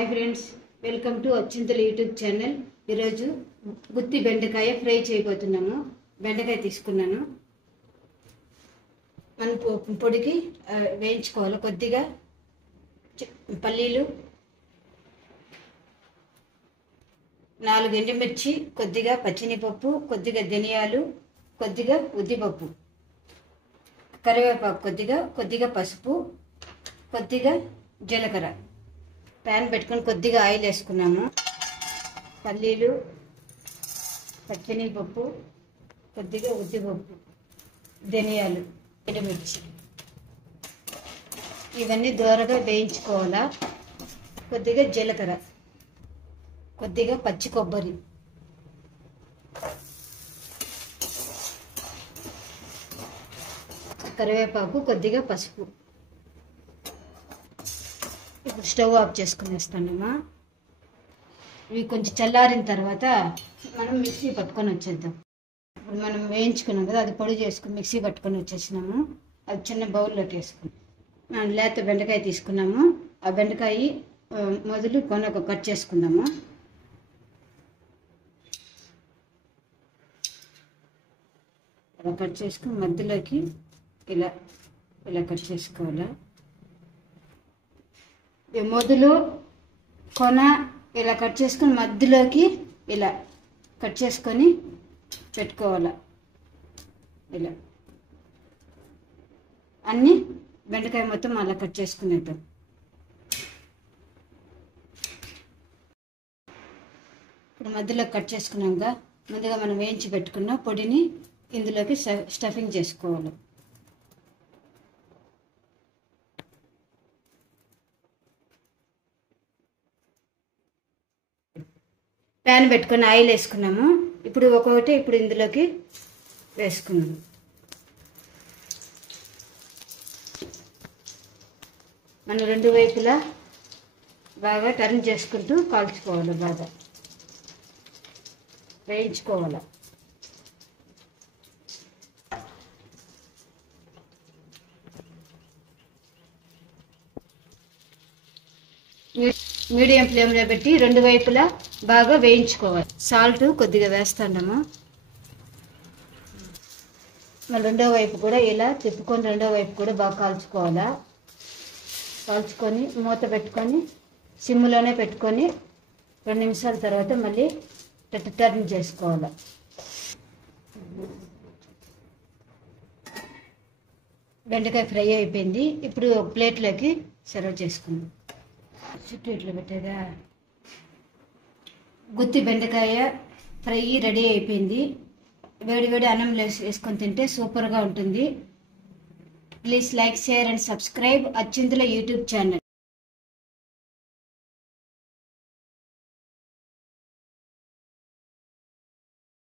Hi friends, welcome to Achchintala YouTube channel. ఈరోజు గుత్తి బెండకాయ ఫ్రై చేయబోతున్నాము. బెండకాయ తీసుకున్నాను. మనం పొడికి వేయించుకోవాలి. కొద్దిగా పల్లీలు, 4 ఎండుమిర్చి, కొద్దిగా పచ్చినిపప్పు, కొద్దిగా ధనియాలు, కొద్దిగా ఉద్దిపప్పు, కరివేపాకు, కొద్దిగా పసుపు, కొద్దిగా జీలకర్ర. ప్యాన్ పెట్టుకొని కొద్దిగా ఆయిల్ వేసుకున్నాము. పల్లీలు, పచ్చినిపప్పు, కొద్దిగా ఉద్దిపప్పు, ధనియాలు, ఎండుమిర్చి ఇవన్నీ దోరగా వేయించుకోవాలా. కొద్దిగా జీలకర్ర, కొద్దిగా పచ్చి కొబ్బరి, కరివేపాకు, కొద్దిగా పసుపు. ఇప్పుడు స్టవ్ ఆఫ్ చేసుకునేస్తానమ్మా. ఇవి కొంచెం చల్లారిన తర్వాత మనం మిక్సీ పట్టుకొని వచ్చేద్దాం. ఇప్పుడు మనం వేయించుకున్నాం కదా, అది పొడి చేసుకుని మిక్సీ పట్టుకొని వచ్చేసినాము. అది చిన్న బౌల్లోకి వేసుకున్నాం. లేత బెండకాయ తీసుకున్నాము. ఆ బెండకాయ మొదలు కొనొక కట్ చేసుకుందాము. అలా కట్ చేసుకుని మధ్యలోకి ఇలా కట్ చేసుకోవాలా. మొదలు కొన ఇలా కట్ చేసుకొని మధ్యలోకి ఇలా కట్ చేసుకొని పెట్టుకోవాలి. ఇలా అన్నీ బెండకాయ మొత్తం అలా కట్ చేసుకునేద్దాం. ఇప్పుడు మధ్యలో కట్ చేసుకున్నాక ముందుగా మనం వేయించి పెట్టుకున్న పొడిని ఇందులోకి స్టఫింగ్ చేసుకోవాలి. ప్యాన్ పెట్టుకొని ఆయిల్ వేసుకున్నాము. ఇప్పుడు ఒక్కొక్కటి ఇందులోకి వేసుకున్నాము. మనం 2 వైపులా బాగా టర్న్ చేసుకుంటూ కాల్చుకోవాలి. బాగా వేయించుకోవాలి. మీడియం ఫ్లేమ్లో పెట్టి 2 వైపులా బాగా వేయించుకోవాలి. సాల్ట్ కొద్దిగా వేస్తాము. మళ్ళీ రెండో వైపు కూడా ఇలా తిప్పుకొని రెండో వైపు కూడా బాగా కాల్చుకోవాలా. కాల్చుకొని మూత పెట్టుకొని సిమ్లోనే పెట్టుకొని 2 నిమిషాల తర్వాత మళ్ళీ టర్న్ చేసుకోవాలి. బెండకాయ ఫ్రై అయిపోయింది. ఇప్పుడు ఒక ప్లేట్లోకి సర్వ్ చేసుకుందాం. చుట్టూ ఇట్లా పెట్టేదా. గుత్తి బెండకాయ ఫ్రై రెడీ అయిపోయింది. వేడి అన్నం వేసుకొని తింటే సూపర్గా ఉంటుంది. Please like, share and subscribe Achchintala YouTube channel.